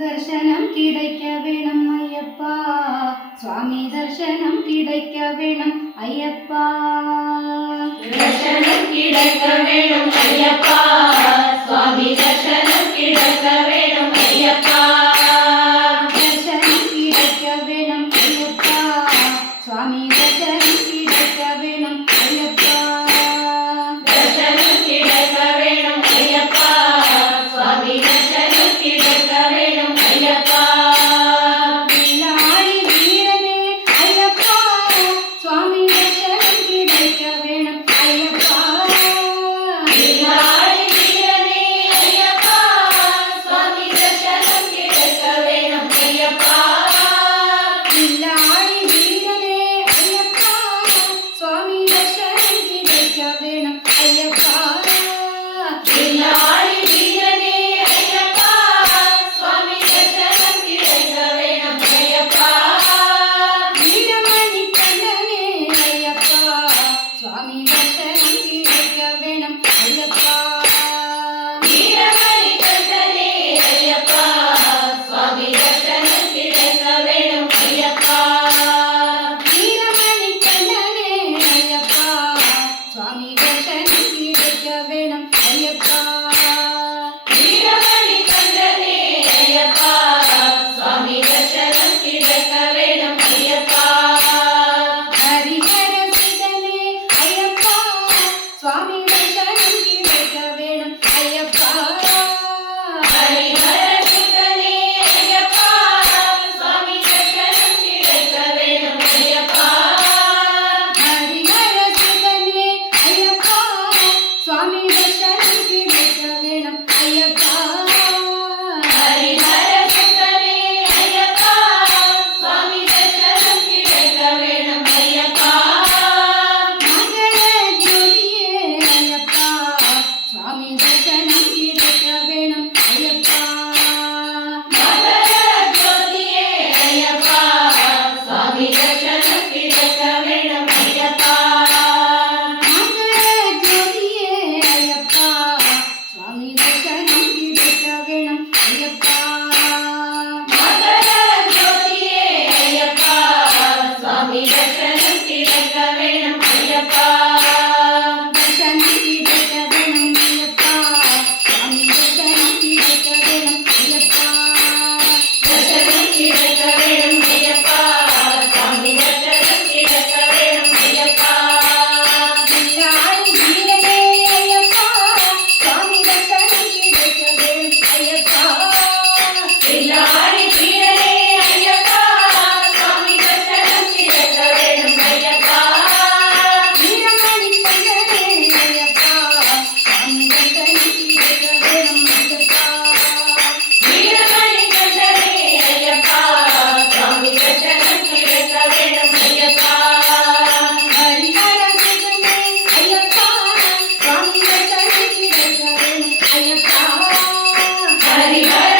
தர்சனம் கிடைக்க வேணும் ஐயப்பா, சுவாமி தர்சனம் கிடைக்க வேணும் ஐயப்பா. தர்சனம் கிடைக்க வேணும் ஐயப்பா, சுவாமி தர்சனம் கிடைக்க வேணும் ஐயப்பா. தர்சனம் கிடைக்க வேணும் ஐயப்பா, சுவாமி தர்சனம் கிடைக்க வேணும் ஐயப்பா. தர்சனம் கிடைக்க வேணும் ஐயப்பா, சுவாமி தர்சனம் கிடைக்க வேணும் ஐயப்பா. வில்லாளி வீரனே ஐயப்பா, சுவாமி தர்சனம் கிடைக்க வேணும் ஐயப்பா. வில்லாளி வீரனே ஐயப்பா, சுவாமி தர்சனம் கிடைக்க வேணும் ஐயப்பா. வில்லாளி வீரனே ஐயப்பா, சுவாமி தர்சனம் கிடைக்க வேணும் ஐயப்பா. வில்லாளி வீரனே ஐயப்பா, சுவாமி தர்சனம் கிடைக்க வேணும் ஐயப்பா. வீரமணி கண்ணனே ஐயப்பா, சுவாமி தர்சனம் கிடைக்க வேணும் ஐயப்பா. வீரமணி கண்டனே ஐயப்பா, சுவாமி தர்சனம் கிடைக்க வேணும் ஐயப்பா. வீரமணி கண்ணனே ஐயப்பா, சுவாமி தர்சனம் கிடைக்க வேணும் ஐயப்பா. வீரமணி கண்டனே ஐயப்பா, சுவாமி தர்சனம் கிடைக்க வேணும் ஐயப்பா. ஹரிஹர சுதனே ஐயப்பா, சுவாமி தர்சனம் கிடைக்க வேணும் ஐயப்பா. ஹரிஹர சுதனே ஐயப்பா, சுவாமி தர்சனம் கிடைக்க வேணும் ஐயப்பா. ஹரிஹர சுதனே ஐயப்பா, சுவாமி தர்சனம் கிடைக்க வேணும் ஐயப்பா. ஹரிஹர சுதனே ஐயப்பா, சுவாமி தர்சனம் கிடைக்க வேணும் ஐயப்பா. மங்கள ஜோதியே ஐயப்பா, சுவாமி தர்சனம் கிடைக்க வேணும் ஐயப்பா. மகர ஜோதியே ஐயப்பா, சுவாமி தர்சனம் கிடைக்க வேணும் ஐயப்பா. மங்கள ஜோதியே ஐயப்பா, சுவாமி தர்சனம் கிடைக்க வேணும் ஐயப்பா. மகர ஜோதியே ஐயப்பா, சுவாமி தர்சனம் கிடைக்க வேணும் ஐயப்பா. தர்சனம் கிடைக்க வேணும் ஐயப்பா, சுவாமி தர்சனம் கிடைக்க வேணும் ஐயப்பா. தர்சனம் கிடைக்க வேணும் ஐயப்பா, சுவாமி தர்சனம் கிடைக்க வேணும் ஐயப்பா. வில்லாளி வீரனே ஐயப்பா, சுவாமி தர்சனம் கிடைக்க வேணும் ஐயப்பா. வில்லாளி வீரனே ஐயப்பா, சுவாமி தர்சனம் கிடைக்க வேணும் ஐயப்பா. வீரமணி கண்ணனே ஐயப்பா, சுவாமி தர்சனம் கிடைக்க வேணும் ஐயப்பா. வீரமணி கண்டனே ஐயப்பா, சுவாமி தர்சனம் கிடைக்க வேணும் ஐயப்பா. ஹரிஹர சுதனே ஐயப்பா, சுவாமி தர்சனம் கிடைக்க வேணும் ஐயப்பா. ஹரிஹர